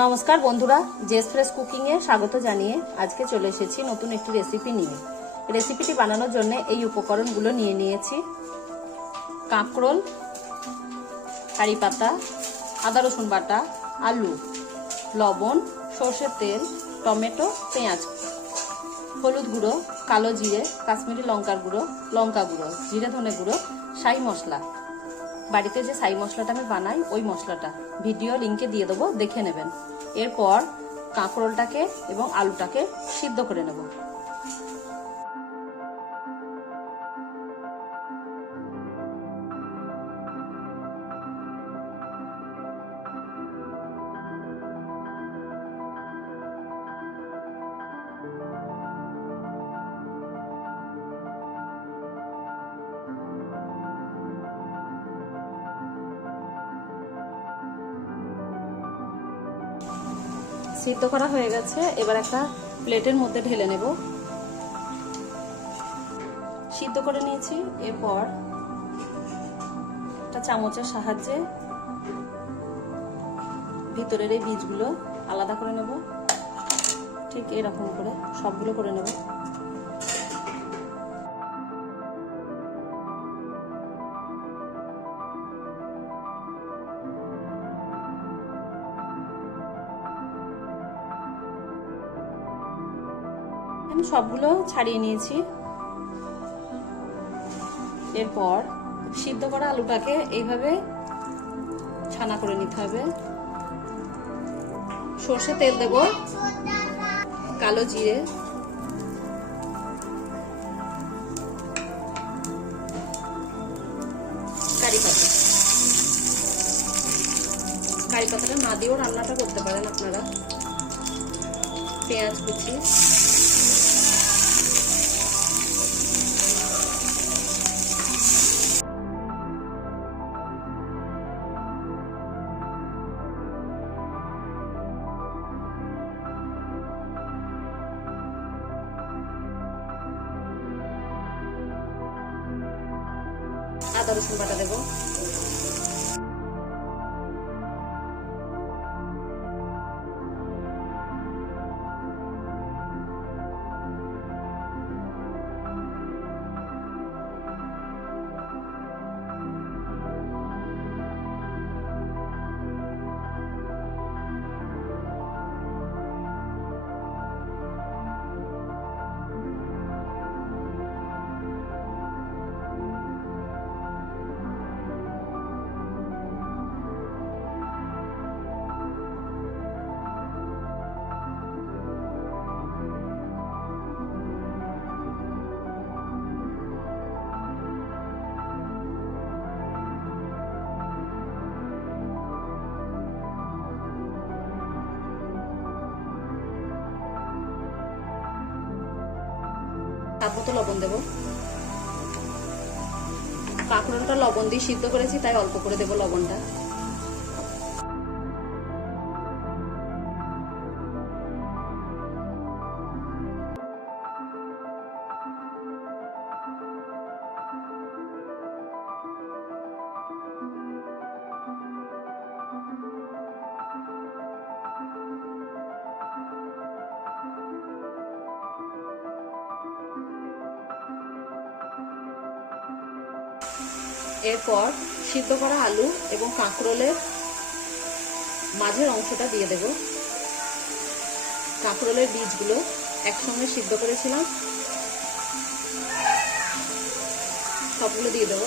নমস্কার বন্ধুরা, JS fresh cooking এ স্বাগত জানিয়ে আজকে চলে এসেছি নতুন একটি রেসিপি নিয়ে। রেসিপিটি বানানোর জন্য এই উপকরণগুলো নিয়ে নিয়েছি: কাঁকরোল, কারি পাতা, আদা রসুন বাটা, আলু, লবণ, সর্ষের তেল, টমেটো, পেঁয়াজ, হলুদ গুঁড়ো, কালো জিরে, কাশ্মীরি লঙ্কার গুঁড়ো, লঙ্কা গুঁড়ো, জিরে ধনে গুঁড়ো, শাহি মশলা। বাড়িতে যে শাহি মশলাটা আমি বানাই ওই মশলাটা ভিডিও লিঙ্কে দিয়ে দেবো, দেখে নেবেন। এরপর কাঁকরোলটাকে এবং আলুটাকে সিদ্ধ করে নেব। সিদ্ধ করা হয়ে গেছে, এবার একটা প্লেটের মধ্যে ঢেলে নেব। সিদ্ধ করে নিয়েছি। এরপর একটা চামচের সাহায্যে ভিতরের এই বীজগুলো আলাদা করে নেব। ঠিক এরকম করে সবগুলো করে নেব। আমি সবগুলো ছাড়িয়ে নিয়েছি। এরপর সিদ্ধ করা আলুটাকে এইভাবে ছানা করে নিতে হবে। সর্ষে তেল দেব, কালো জিরে, কারি পাতা। কারি পাতাটা না দিয়েও রান্নাটা করতে পারেন আপনারা। পেঁয়াজ কুচি, আদা রসুন বাটা দেব। স্বাদ মতো লবণ দেব। কাঁকরোলটা লবণ দিয়ে সিদ্ধ করেছি, তাই অল্প করে দেব লবণটা। এরপর সিদ্ধ করা আলু এবং কাঁকরোলের মাঝের অংশটা দিয়ে দেব। কাঁকরোলের বীজগুলো একসঙ্গে সিদ্ধ করেছিলাম, সবগুলো দিয়ে দেবো।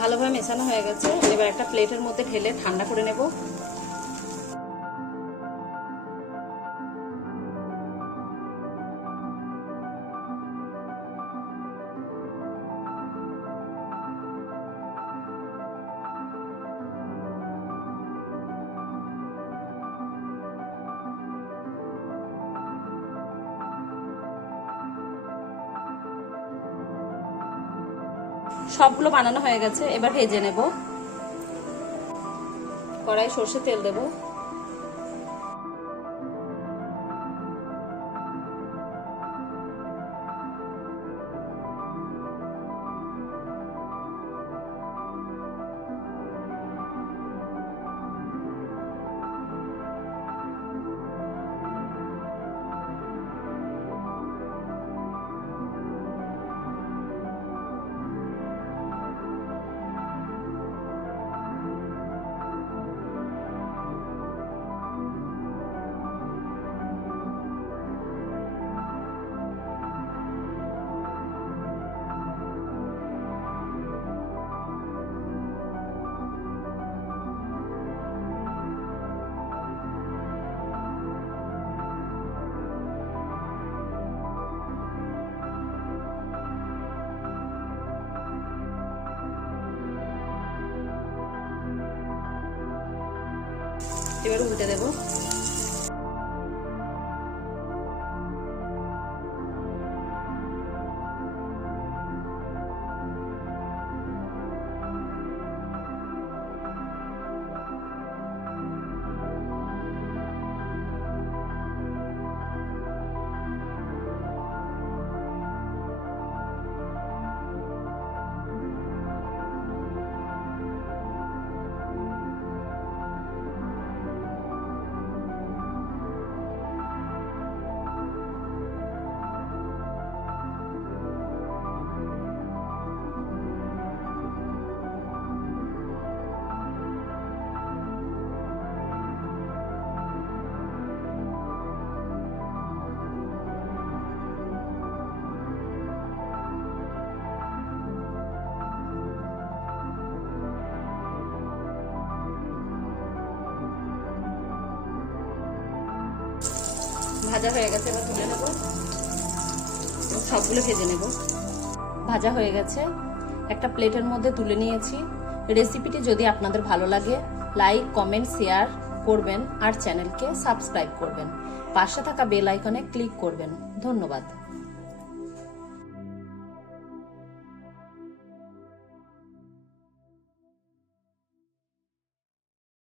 ভালোভাবে মেশানো হয়ে গেছে। এবার একটা প্লেটের মধ্যে ঢেলে ঠান্ডা করে নেব। সবগুলো বানানো হয়ে গেছে, এবার ভেজে নেব। কড়াই সর্ষে তেল দেব। এবার উল্টে দেব। ভাজা হয়ে গেছে, এবার তুলে নেব। সবগুলো ভেজে নেব। ভাজা হয়ে গেছে, একটা প্লেটের মধ্যে তুলে নিয়েছি। রেসিপিটি যদি আপনাদের ভালো লাগে, লাইক, কমেন্ট, শেয়ার করবেন আর চ্যানেলকে সাবস্ক্রাইব করবেন। পাশে থাকা বেল আইকনে ক্লিক করবেন। ধন্যবাদ।